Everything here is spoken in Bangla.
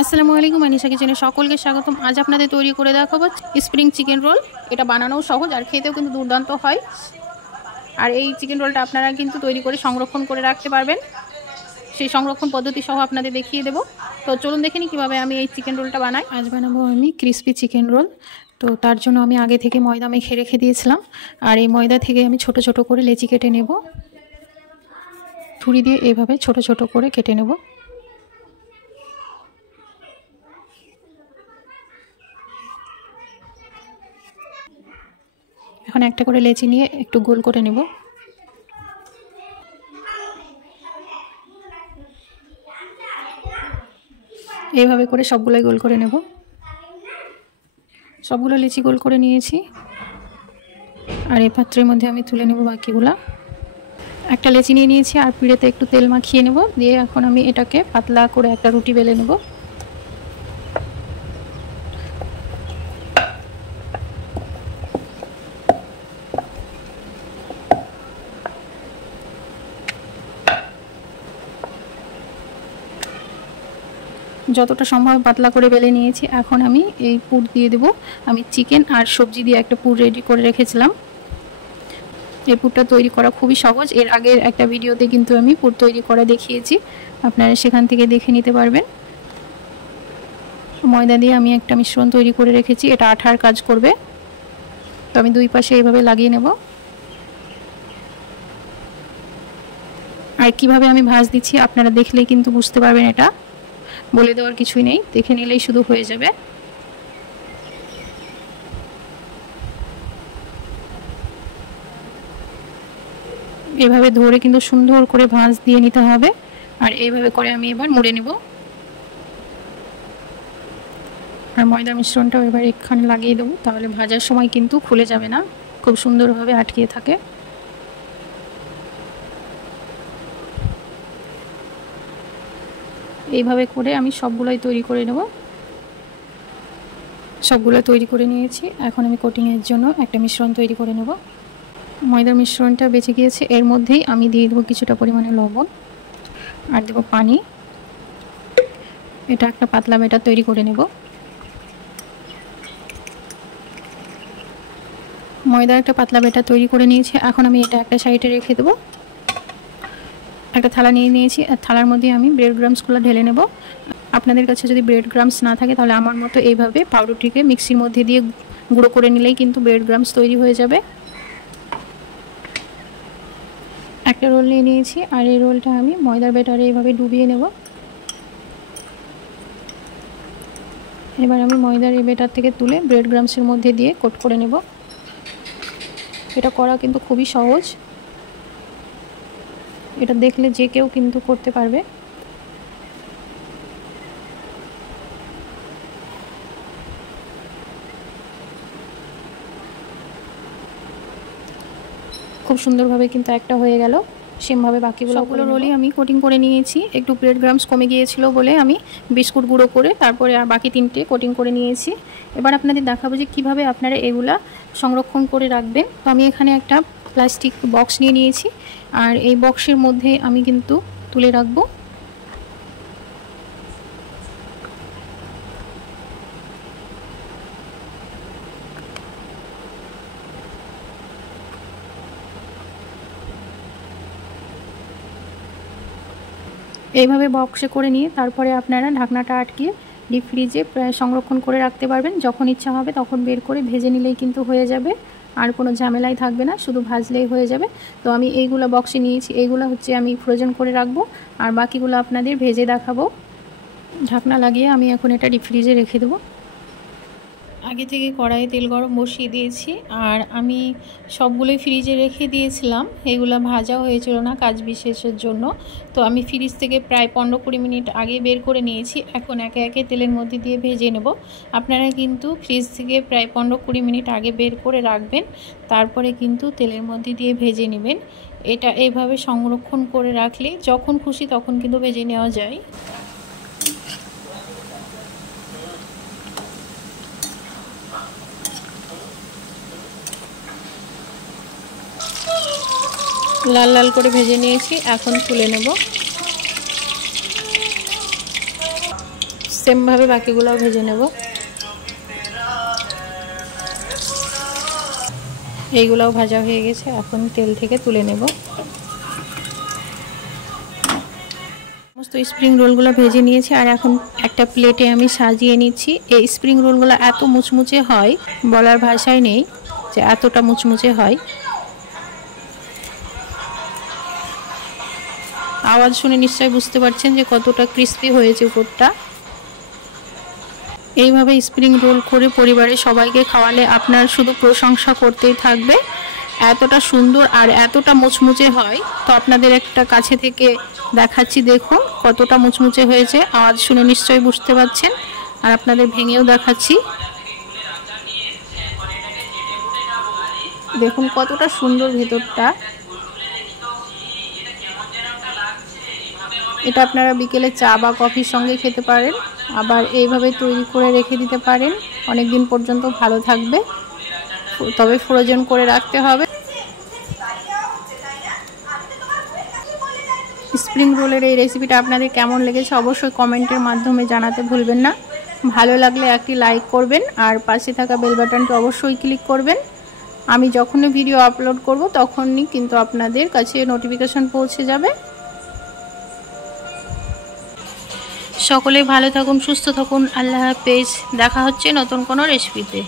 আসসালামু আলাইকুম, আনিশা কিচেনে সকলকে স্বাগতম। আজ আপনাদের তৈরি করে দেখাবো স্প্রিং চিকেন রোল। এটা বানানোও সহজ আর খেতেও কিন্তু দুর্দান্ত হয়। আর এই চিকেন রোলটা আপনারা কিন্তু তৈরি করে সংরক্ষণ করে রাখতে পারবেন। সেই সংরক্ষণ পদ্ধতি সহ আপনাদের দেখিয়ে দেবো। তো চলুন দেখে নিই কীভাবে আমি এই চিকেন রোলটা বানাই। আজ বানাবো আমি ক্রিসপি চিকেন রোল। তো তার জন্য আমি আগে থেকে ময়দা মেখে রেখে দিয়েছিলাম। আর এই ময়দা থেকে আমি ছোট ছোট করে লেচি কেটে নেব। ছুরি দিয়ে এভাবে ছোট ছোট করে কেটে নেব। এখন একটা করে লেচি নিয়ে একটু গোল করে নেব। এইভাবে করে সবগুলোই গোল করে নেব। সবগুলো লেচি গোল করে নিয়েছি। আর এই পাত্রের মধ্যে আমি তুলে নেব বাকিগুলা। একটা লেচি নিয়ে নিয়েছি আর পিড়েতে একটু তেল মাখিয়ে নেব। দিয়ে এখন আমি এটাকে পাতলা করে একটা রুটি বেলে নেব। যতটা সম্ভব পাতলা করে বেলে নিয়েছি। এখন আমি এই পুর দিয়ে দেব। আমি চিকেন আর সবজি দিয়ে একটা পুর রেডি করে রেখেছিলাম। এই পুরটা তৈরি করা খুবই সহজ। এর আগের একটা ভিডিওতে কিন্তু আমি পুর তৈরি করা দেখিয়েছি, আপনারা সেখান থেকে দেখে নিতে পারবেন। ময়দা দিয়ে আমি একটা মিশ্রণ তৈরি করে রেখেছি, এটা আঠার কাজ করবে। তো আমি দুই পাশে এইভাবে লাগিয়ে নেব। আর কিভাবে আমি ভাঁজ দিচ্ছি আপনারা দেখলেই কিন্তু বুঝতে পারবেন। এটা বলে দেওয়ার কিছুই নেই, দেখে নিলেই শুধু হয়ে যাবে। এভাবে ধরে কিন্তু সুন্দর করে ভাঁজ দিয়ে নিতে হবে। আর এইভাবে করে আমি এবার মুড়ে নেব। আর ময়দা মিশ্রণটাও এবার এখানে লাগিয়ে দেবো, তাহলে ভাজার সময় কিন্তু খুলে যাবে না, খুব সুন্দরভাবে আটকে থাকে। এইভাবে করে আমি সবগুলোই তৈরি করে নেব। সবগুলো তৈরি করে নিয়েছি। এখন আমি কোটিংয়ের জন্য একটা মিশ্রণ তৈরি করে নেব। ময়দার মিশ্রণটা বেঁচে গিয়েছে, এর মধ্যেই আমি দিয়ে দেবো কিছুটা পরিমাণে লবণ আর দেবো পানি। এটা একটা পাতলা ব্যাটার তৈরি করে নেব। ময়দার একটা পাতলা ব্যাটার তৈরি করে নিয়েছি। এখন আমি এটা একটা সাইডে রেখে দেবো। একটা থালা নিয়ে নিয়েছি, আর থালার মধ্যে আমি ব্রেড ক্রাম্বসগুলো ঢেলে নেব। আপনাদের কাছে যদি ব্রেড ক্রাম্বস না থাকে তাহলে আমার মতো এইভাবে পাউরুটিকে মিক্সির মধ্যে দিয়ে গুঁড়ো করে নিলেই কিন্তু ব্রেড ক্রাম্বস তৈরি হয়ে যাবে। একটা রোল নিয়ে নিয়েছি আর এই রোলটা আমি ময়দার ব্যাটারে এইভাবে ডুবিয়ে নেব। এবার আমি ময়দার এই ব্যাটার থেকে তুলে ব্রেড ক্রাম্বসের মধ্যে দিয়ে কোট করে নেব। এটা করা কিন্তু খুবই সহজ, এটা দেখলে যে কেউ কিন্তু করতে পারবে। খুব সুন্দরভাবে কিন্তু একটা হয়ে গেল। সেমভাবে সবগুলো রোলই আমি কোটিং করে নিয়েছি। একটু ব্রেড ক্রাম্বস কমে গিয়েছিল বলে আমি বিস্কুট গুঁড়ো করে তারপরে আর বাকি তিনটে কোটিং করে নিয়েছি। এবার আপনাদের দেখাবো যে কীভাবে আপনারা এগুলা সংরক্ষণ করে রাখবেন। তো আমি এখানে একটা প্লাস্টিক বক্স নিয়ে নিয়েছি আর এই বক্সের মধ্যে আমি কিন্তু তুলে রাখবো। এইভাবে বক্সে করে নিয়ে তারপরে আপনারা ঢাকনাটা আটকিয়ে ডিপ ফ্রিজে সংরক্ষণ করে রাখতে পারবেন। যখন ইচ্ছা হবে তখন বের করে ভেজে নিলেই কিন্তু হয়ে যাবে, আর কোনো ঝামেলাই থাকবে না, শুধু ভাজলেই হয়ে যাবে। তো আমি এইগুলো বক্সে নিয়েছি, এইগুলো হচ্ছে আমি ফ্রোজেন করে রাখবো আর বাকিগুলো আপনাদের ভেজে দেখাবো। ঢাকনা লাগিয়ে আমি এখন এটা ডিপ ফ্রিজে রেখে দেবো। আগে থেকে কড়াইয়ে তেল গরম বসিয়ে দিয়েছি আর আমি সবগুলোই ফ্রিজে রেখে দিয়েছিলাম। এগুলো ভাজা হয়েছিল না কাজ বিশেষের জন্য, তো আমি ফ্রিজ থেকে প্রায় 15-20 মিনিট আগে বের করে নিয়েছি। এখন একে একে তেলের মধ্যে দিয়ে ভেজে নেব। আপনারা কিন্তু ফ্রিজ থেকে প্রায় 15-20 মিনিট আগে বের করে রাখবেন, তারপরে কিন্তু তেলের মধ্যে দিয়ে ভেজে নেবেন। এটা এইভাবে সংরক্ষণ করে রাখলে যখন খুশি তখন কিন্তু ভেজে নেওয়া যায়। লাল লাল করে ভেজে নিয়েছি, এখন তুলে নেব। সেমভাবে বাকিগুলোও ভেজে নেব। এইগুলোও ভাজা হয়ে গেছে, এখন তেল থেকে তুলে নেব। সমস্ত স্প্রিং রোলগুলো ভেজে নিয়েছি আর এখন একটা প্লেটে আমি সাজিয়ে নিচ্ছি। এই স্প্রিং রোলগুলো এত মুচমুচে হয়, বলার ভাষায় নেই যে এতটা মুচমুচে হয়। আওয়াজ শুনে নিশ্চয়ই বুঝতে পারছেন যে কতটা ক্রিস্পি হয়েছে উপরটা। এইভাবে স্প্রিং রোল করে পরিবারের সবাইকে খাওয়ালে আপনার শুধু প্রশংসা করতেই থাকবে, এতটা সুন্দর আর এতটা মুচমুচে হয়। তো আপনাদের একটা কাছে থেকে দেখাচ্ছি, দেখুন কতটা মুচমুচে হয়েছে। আওয়াজ শুনে নিশ্চয়ই বুঝতে পারছেন, আর আপনাদের ভেঙেও দেখাচ্ছি। দেখুন কতটা সুন্দর ভেতরটা। এটা আপনারা বিকেলে চা বা কফির সঙ্গে খেতে পারেন, আবার এইভাবে তৈরি করে রেখে দিতে পারেন, অনেক দিন পর্যন্ত ভালো থাকবে। তবে ফ্রোজেন করে রাখতে হবে। স্প্রিং রোলের এই রেসিপিটা আপনাদের কেমন লেগেছে অবশ্যই কমেন্টের মাধ্যমে জানাতে ভুলবেন না। ভালো লাগলে একটি লাইক করবেন আর পাশে থাকা বেল বাটনটি অবশ্যই ক্লিক করবেন। আমি যখনই ভিডিও আপলোড করব তখনই কিন্তু আপনাদের কাছে নোটিফিকেশন পৌঁছে যাবে। সকলে ভালো থাকুন, সুস্থ থাকুন। আল্লাহ হাফেজ। দেখা হচ্ছে নতুন কোনো রেসিপিতে।